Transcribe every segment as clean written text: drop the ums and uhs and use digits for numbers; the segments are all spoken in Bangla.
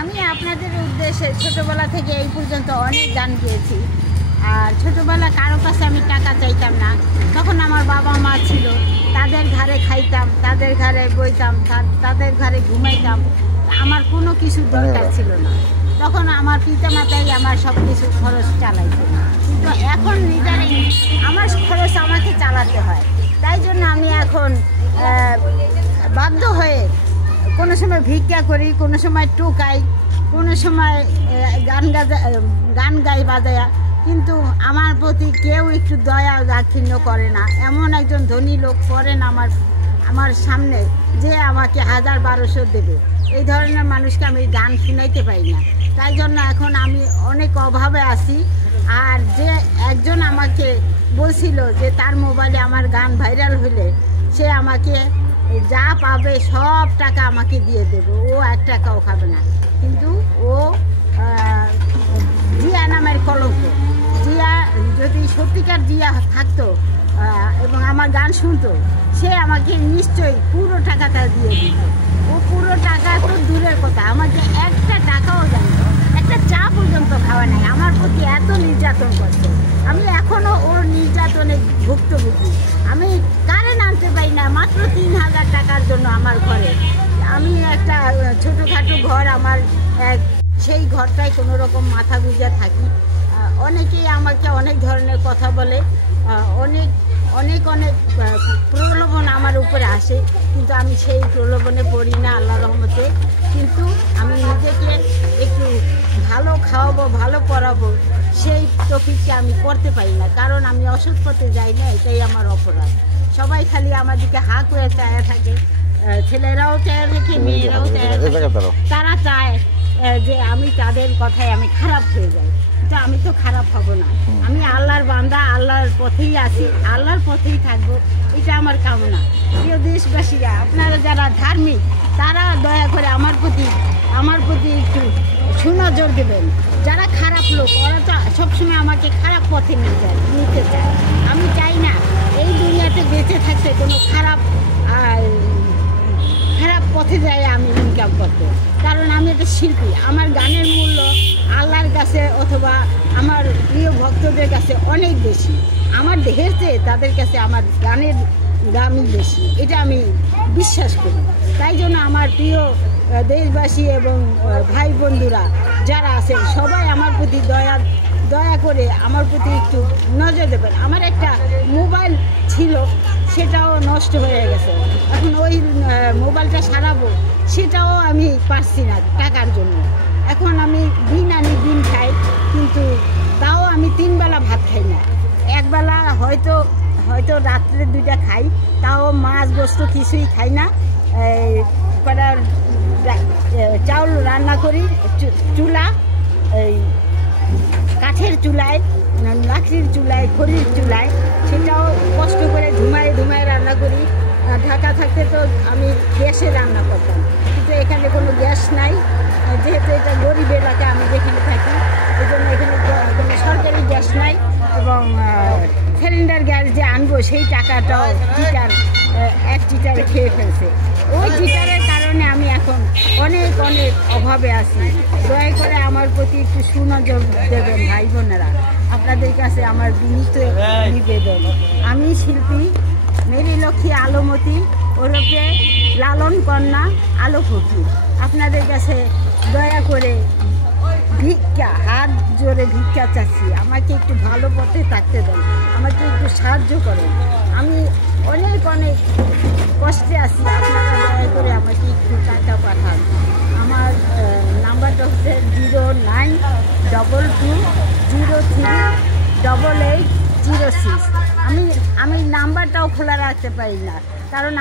আমি আপনাদের উদ্দেশ্যে ছোটোবেলা থেকে এই পর্যন্ত অনেক গান গেয়েছি। আর ছোটোবেলা কারো কাছে আমি টাকা চাইতাম না, তখন আমার বাবা মা ছিল, তাদের ঘরে খাইতাম, তাদের ঘরে বইতাম, তাদের ঘরে ঘুমাইতাম, আমার কোনো কিছু দরকার ছিল না। তখন আমার পিতামাতাই আমার সব কিছু খরচ চালাইতো, কিন্তু এখন নিজেরাই আমার খরচ আমাকে চালাতে হয়। তাই জন্য আমি এখন বাধ্য হয়ে কোনো সময় ভিক্ষা করি, কোনো সময় টোকাই, কোনো সময় গান গাই বাজায়া, কিন্তু আমার প্রতি কেউ একটু দয়া দাক্ষিণ্য করে না। এমন একজন ধনী লোক করেন আমার সামনে যে আমাকে 1000-1200 দেবে, এই ধরনের মানুষকে আমি গান শুনাইতে পারি না। তাই জন্য এখন আমি অনেক অভাবে আছি। আর যে একজন আমাকে বলছিল যে তার মোবাইলে আমার গান ভাইরাল হলে সে আমাকে যা পাবে সব টাকা আমাকে দিয়ে দেবে, ও 1 টাকাও খাবে না। কিন্তু ও জিয়া নামের কলঙ্ক। জিয়া যদি সত্যিকার জিয়া থাকতো এবং আমার গান শুনতো, সে আমাকে নিশ্চয়ই পুরো টাকাটা দিয়ে দিত। ও পুরো টাকা তো দূরের কথা, আমাকে 1 টাকাও দেয় না, একটা চা পর্যন্ত খাওয়া নাই। আমার প্রতি এত নির্যাতন করছে, আমি এখনও ওর নির্যাতনে ভুক্তভোগী। আমি কারেন্ট আনতে পারি না মাত্র 3000 টাকার জন্য আমার ঘরে। আমি একটা ছোটোখাটো ঘর আমার, সেই ঘরটায় কোনো রকম মাথা গুঁজে থাকি। অনেকেই আমাকে অনেক ধরনের কথা বলে, অনেক অনেক অনেক প্রলোভন আমার উপরে আসে, কিন্তু আমি সেই প্রলোভনে পড়ি না আল্লাহর রহমতে। কিন্তু আমি নিজেকে একটু ভালো খাওয়াবো, ভালো পড়াবো, সেই টপিকটা আমি করতে পারি না, কারণ আমি অসৎ পথে যাই না, এটাই আমার অপরাধ। সবাই খালি আমার দিকে হা করে চায়া থাকে, ছেলেরাও চায়া থাকে, মেয়েরাও চায়া থাকে। তারা চায় যে আমি তাদের কথায় আমি খারাপ হয়ে যাই, কিন্তু আমি তো খারাপ হব না। আমি আল্লাহর বান্দা, আল্লাহর পথেই আছি, আল্লাহর পথেই থাকবো, এটা আমার কামনা। প্রিয় দেশবাসীরা, আপনারা যারা ধার্মিক তারা দয়া করে আমার প্রতি একটু সুনজর দেবেন। যারা খারাপ লোক ওরা তো সবসময় আমাকে খারাপ পথে নিতে চায়। আমি চাই না এই দুনিয়াতে বেঁচে থাকতে কোনো খারাপ পথে যায় আমি ইনকাম করতে, কারণ আমি একটা শিল্পী। আমার গানের মূল্য আল্লাহর কাছে অথবা আমার প্রিয় ভক্তদের কাছে অনেক বেশি। আমার দেহের চেয়ে তাদের কাছে আমার গানের দামই বেশি, এটা আমি বিশ্বাস করি। তাই জন্য আমার প্রিয় দেশবাসী এবং ভাই বন্ধুরা যারা আছেন, সবাই আমার প্রতি দয়া করে আমার প্রতি একটু নজর দেবেন। আমার একটা মোবাইল ছিল, সেটাও নষ্ট হয়ে গেছে। এখন ওই মোবাইলটা সারাবো, সেটাও আমি পারছি না টাকার জন্য। এখন আমি দিন আনি দিন খাই, কিন্তু তাও আমি 3 বেলা ভাত খাই না। একবেলা হয়তো রাত্রে 2টা খাই, তাও মাছ গোস্ত কিছুই খাই না। চাউল রান্না করি চুলা, এই কাঠের চুলায়, লাকড়ির চুলায়, খড়ির চুলায়, সেটাও কষ্ট করে ধুমায় রান্না করি। ঢাকা থাকতে তো আমি গ্যাসে রান্না করতাম, কিন্তু এখানে কোনো গ্যাস নাই, যেহেতু এটা গরিব এলাকা আমি যেখানে থাকি, এই জন্য এখানে কোনো সরকারি গ্যাস নাই। এবং সিলিন্ডার গ্যাস যে আনবো সেই টাকাটাও এক চিটারে খেয়ে ফেলছে। ওই চিটারের কারণে আমি এখন অনেক অভাবে আছি। দয়া করে আমার প্রতি একটু সুনজর দেবেন ভাই বোনেরা, আপনাদের কাছে আমার বিনীত নিবেদন। আমি শিল্পী মেরি লক্ষ্মী আলোমতি ওরফে লালন কন্যা আলো ফকির। আপনাদের কাছে দয়া করে হাত জোরে ভিক্ষা চাচ্ছি, আমাকে একটু ভালো পথে থাকতে দেন, আমাকে একটু সাহায্য করেন। আমি অনেক কষ্টে আছি, আপনারা দয়া করে আমাকে একটু টাকা পাঠান। আমার নাম্বারটা হচ্ছে 0922038806। আমি নাম্বারটাও খোলা রাখতে পারি না, কারণ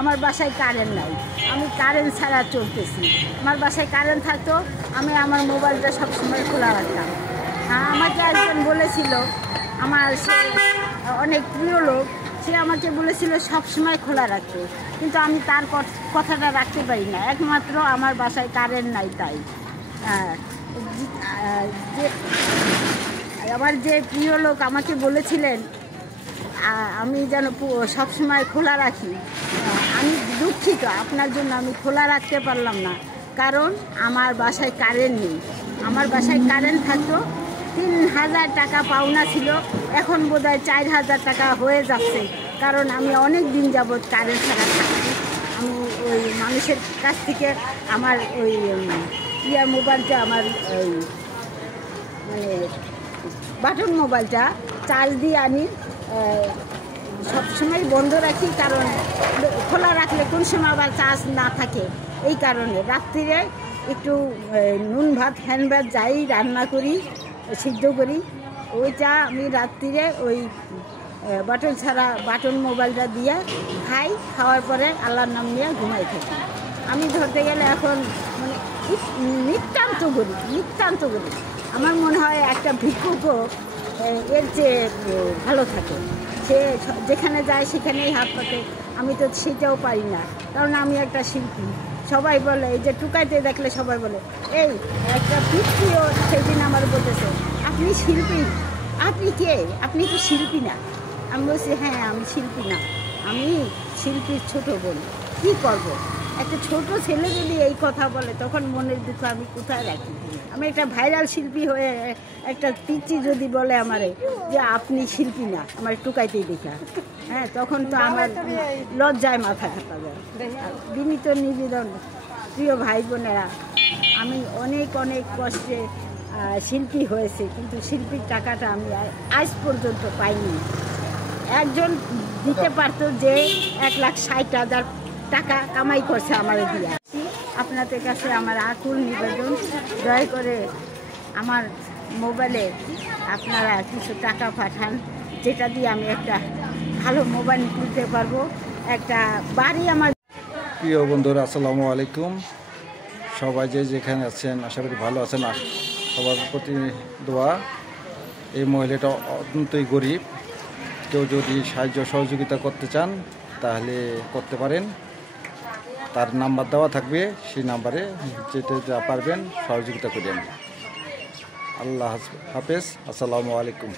আমার বাসায় কারেন্ট নাই, আমি কারেন্ট ছাড়া চলতেছি। আমার বাসায় কারেন্ট থাকতো, আমি আমার মোবাইলটা সবসময় খোলা রাখতাম। আমাকে একজন বলেছিল, আমার সে অনেক প্রিয় লোক, সে আমাকে বলেছিল সবসময় খোলা রাখতে, কিন্তু আমি তার কথাটা রাখতে পারি না, একমাত্র আমার বাসায় কারেন্ট নাই। তাই আমার যে প্রিয় লোক আমাকে বলেছিলেন আমি যেন সবসময় খোলা রাখি, আমি দুঃখিত, আপনার জন্য আমি খোলা রাখতে পারলাম না। কারণ আমার বাসায় কারেন্ট নেই। আমার বাসায় কারেন্ট থাকতো 3000 টাকা পাওনা ছিল, এখন বোধহয় 4000 টাকা হয়ে যাচ্ছে, কারণ আমি অনেক দিন যাবৎ কারেন্ট ছাড়া থাকছি। আমি ওই মানুষের কাছ থেকে আমার ওই মোবাইলটা, আমার ওই মানে বাটন মোবাইলটা চার্জ দিয়ে আনি, সবসময় বন্ধ রাখি, কারণ খোলা রাখলে কোন সময় আবার চার্জ না থাকে। এই কারণে রাত্রিরে একটু নুন ভাত, হ্যান্ড ভাত যাই রান্না করি, সিদ্ধ করি, ওইটা আমি রাত্রিরে ওই বাটন মোবাইলটা দিয়ে খাই। খাওয়ার পরে আল্লাহর নাম নিয়ে ঘুমাই থাকি। আমি ধরতে গেলে এখন মানে নিতান্ত করি। আমার মনে হয় একটা ভিক্ষুকও এর চেয়ে ভালো থাকে। সে যেখানে যায় সেখানেই হাত পাতে। আমি তো সেটাও পারি না, কারণ আমি একটা শিল্পী। সবাই বলে, এই যে টুকাইতে দেখলে সবাই বলে, এই একটা পিতৃও সেদিন আমার বলতেছে, আপনি শিল্পী? আপনি কে? আপনি তো শিল্পী না। আমি বলছি, হ্যাঁ আমি শিল্পী না, আমি শিল্পীর ছোট বোন। কী করব? একটা ছোট ছেলে যদি এই কথা বলে, তখন মনের দুঃখ আমি কোথায় রাখি? আমি একটা ভাইরাল শিল্পী হয়ে একটা পিতৃ যদি বলে আমারে যে আপনি শিল্পী না, আমার টুকাইতেই দেখা, হ্যাঁ, তখন তো আমার লজ্জায় মাথা খাটা যায়। বিনীত নিবেদন, প্রিয় ভাই বোনেরা, আমি অনেক কষ্টে শিল্পী হয়েছে, কিন্তু শিল্পীর টাকাটা আমি আজ পর্যন্ত পাইনি। একজন দিতে পারতো যে 1,60,000 টাকা কামাই করছে আমার দিয়া। আপনাদের কাছে আমার আকুল নিবেদন, দয়া করে আমার মোবাইলে আপনারা কিছু টাকা পাঠান, যেটা দিয়ে আমি একটা ভালো মোবাইল কিনতে পারবো, একটা বাড়ি। আমার প্রিয় বন্ধুরা, আসসালামু আলাইকুম। সবাই যে যেখানে আছেন আশা করি ভালো আছেন। সবার প্রতি দোয়া। এই মহিলাটা অত্যন্তই গরিব। কেউ যদি সাহায্য সহযোগিতা করতে চান তাহলে করতে পারেন। তার নাম্বার দেওয়া থাকবে, সেই নাম্বারে যেতে যা পারবেন সহযোগিতা করেন। আল্লাহ হাফেজ, আসসালামু আলাইকুম।